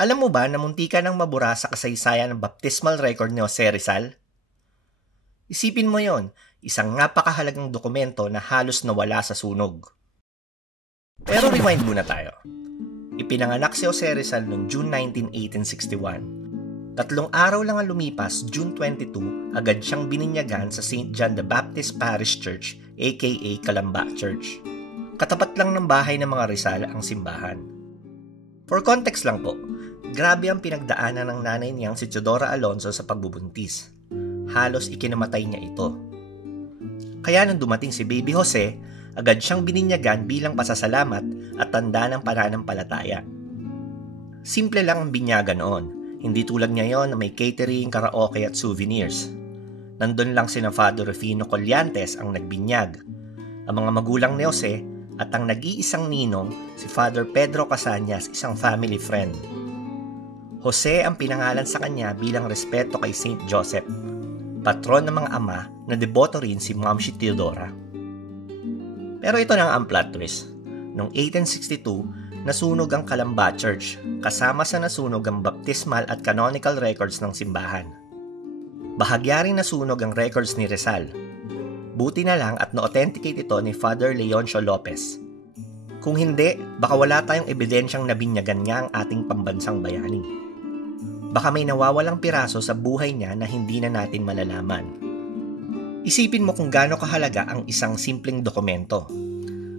Alam mo ba na munti ka nang mabura sa kasaysayan ng baptismal record ni Jose Rizal? Isipin mo yon, isang napakahalagang dokumento na halos nawala sa sunog. Pero rewind muna tayo. Ipinanganak si Jose Rizal noong June 19, 1861. 3 araw lang ang lumipas, June 22, agad siyang bininyagan sa St. John the Baptist Parish Church, aka Calamba Church. Katapat lang ng bahay ng mga Rizal ang simbahan. For context lang po, grabe ang pinagdaanan ng nanay niyang si Teodora Alonso sa pagbubuntis. Halos ikinamatay niya ito. Kaya nung dumating si Baby Jose, agad siyang bininyagan bilang pasasalamat at tanda ng pananampalataya. Simple lang ang binyaga noon, hindi tulad ngayon na may catering, karaoke at souvenirs. Nandun lang sina Father Rufino Colliantes ang nagbinyag, ang mga magulang ni Jose at ang nag-iisang ninong si Father Pedro Casañas, isang family friend. Jose ang pinangalan sa kanya bilang respeto kay Saint Joseph, patron ng mga ama na deboto rin si Mamsi Teodora. Pero ito na ang plot twist. Noong 1862, nasunog ang Calamba Church, kasama sa nasunog ang baptismal at canonical records ng simbahan. Bahagya rin nasunog ang records ni Rizal. Buti na lang at na-authenticate ito ni Father Leoncio Lopez. Kung hindi, baka wala tayong ebidensyang nabinyagan niya ang ating pambansang bayani. Baka may nawawalang piraso sa buhay niya na hindi na natin malalaman. Isipin mo kung gaano kahalaga ang isang simpleng dokumento.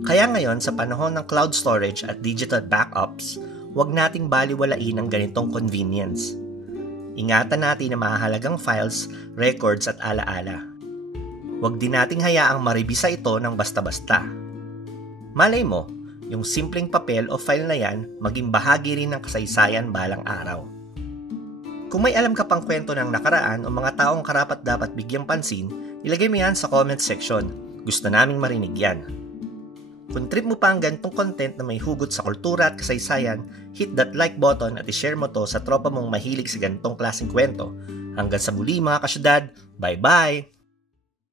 Kaya ngayon sa panahon ng cloud storage at digital backups, huwag nating baliwalain ang ganitong convenience. Ingatan natin ang mahalagang files, records at alaala. Huwag din nating hayaang maribisa ito ng basta-basta. Malay mo, yung simpleng papel o file na yan maging bahagi rin ng kasaysayan balang araw. Kung may alam ka pang kwento ng nakaraan o mga taong karapat-dapat bigyang pansin, ilagay mo yan sa comment section. Gusto naming marinig yan. Kung trip mo pa ang ganitong content na may hugot sa kultura at kasaysayan, hit that like button at ishare mo to sa tropa mong mahilig sa ganitong klaseng kwento. Hanggang sa muli mga kasyudad, bye-bye!